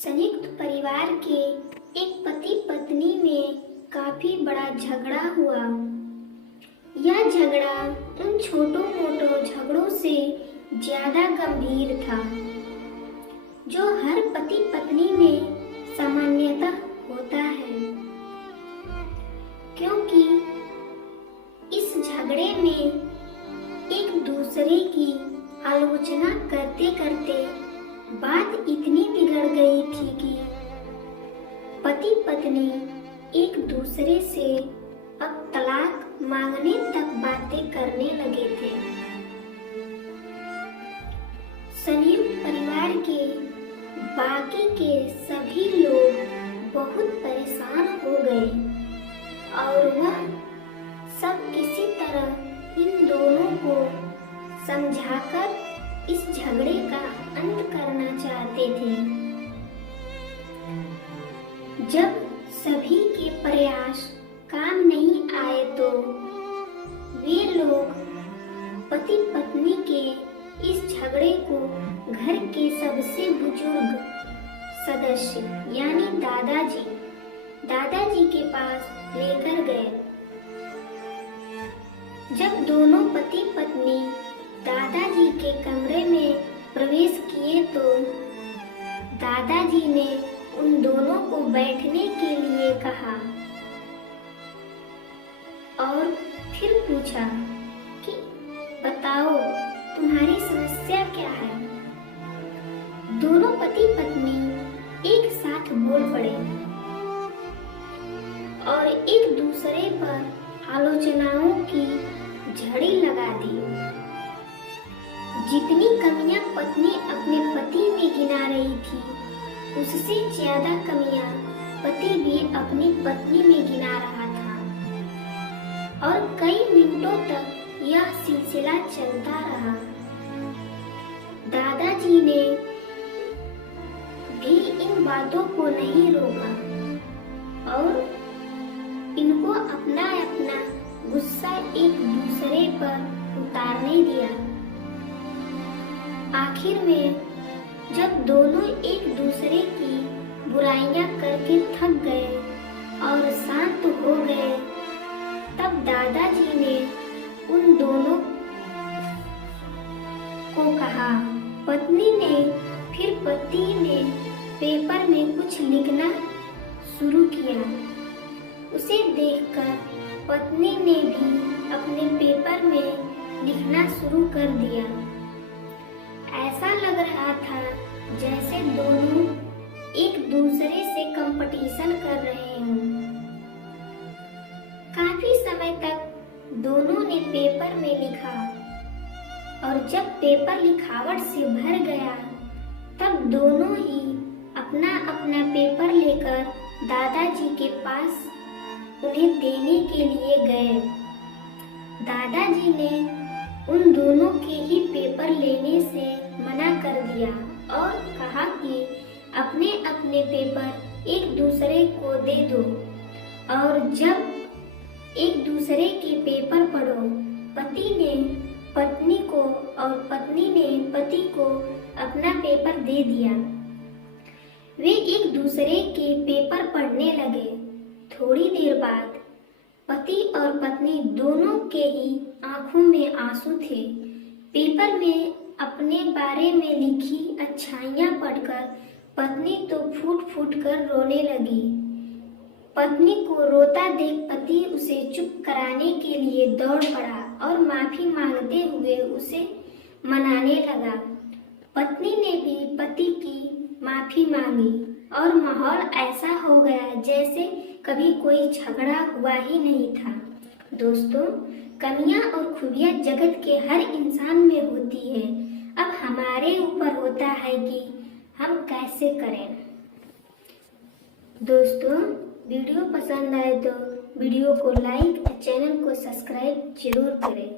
संयुक्त परिवार के एक पति पत्नी में काफी बड़ा झगड़ा हुआ। यह झगड़ा उन छोटों मोटों झगड़ों से ज्यादा गंभीर था जो हर पति पत्नी में सामान्यतः होता है, क्योंकि इस झगड़े में एक दूसरे की आलोचना करते करते बात इतनी बिगड़ गई थी कि पति पत्नी एक दूसरे से अब तलाक मांगने तक बातें करने लगे थे। संयुक्त परिवार के बाकी के सभी लोग बहुत परेशान हो गए और वह सब किसी तरह इन दोनों को समझाकर इस झगड़े का अंत करना चाहते थे। जब सभी के प्रयास काम नहीं आए तो वे लोग पति पत्नी के इस झगड़े को घर के सबसे बुजुर्ग सदस्य यानी दादाजी के पास लेकर गए। जब दोनों पति पत्नी दादाजी के कमरे में प्रवेश किए तो दादाजी ने उन दोनों को बैठने के लिए कहा और फिर पूछा कि बताओ तुम्हारी समस्या क्या है। दोनों पति पत्नी एक साथ बोल पड़े और एक दूसरे पर आलोचनाओं की झड़ी लगा दी। जितनी कमियां पत्नी अपने पति में गिना रही थी, उससे ज्यादा कमियां पति भी अपनी पत्नी में गिना रहा था और कई मिनटों तक यह सिलसिला चलता रहा। दादाजी ने भी इन बातों को नहीं रोका और इनको अपना अपना गुस्सा एक दूसरे पर उतारने दिया। आखिर में जब दोनों एक दूसरे की बुराइयां करके थक गए और शांत हो गए, तब दादाजी ने उन दोनों को कहा। पत्नी ने फिर पति ने पेपर में कुछ लिखना शुरू किया। उसे देखकर पत्नी ने भी अपने पेपर में लिखना शुरू कर दिया। ऐसा लग रहा था जैसे दोनों एक दूसरे से कंपटीशन कर रहे हों। काफी समय तक दोनों ने पेपर में लिखा और जब पेपर लिखावट से भर गया, तब दोनों ही अपना अपना पेपर लेकर दादाजी के पास उन्हें देने के लिए गए। दादाजी ने उन दोनों के ही पेपर लेने से मना कर दिया और कहा कि अपने अपने पेपर एक दूसरे को दे दो और जब एक दूसरे के पेपर पढ़ो। पति ने पत्नी को और पत्नी ने पति को अपना पेपर दे दिया। वे एक दूसरे के पेपर पढ़ने लगे। थोड़ी देर बाद पति और पत्नी दोनों के ही आंखों में आंसू थे। पेपर में अपने बारे में लिखी अच्छाइयां पढ़कर पत्नी तो फूट फूट कर रोने लगी। पत्नी को रोता देख पति उसे चुप कराने के लिए दौड़ पड़ा और माफी मांगते हुए उसे मनाने लगा। पत्नी ने भी पति की माफी मांगी और माहौल ऐसा हो गया जैसे कभी कोई झगड़ा हुआ ही नहीं था। दोस्तों, कमियां और खूबियां जगत के हर इंसान में होती है। अब हमारे ऊपर होता है कि हम कैसे करें। दोस्तों, वीडियो पसंद आए तो वीडियो को लाइक और चैनल को सब्सक्राइब जरूर करें।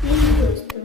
प्लीज दोस्तों।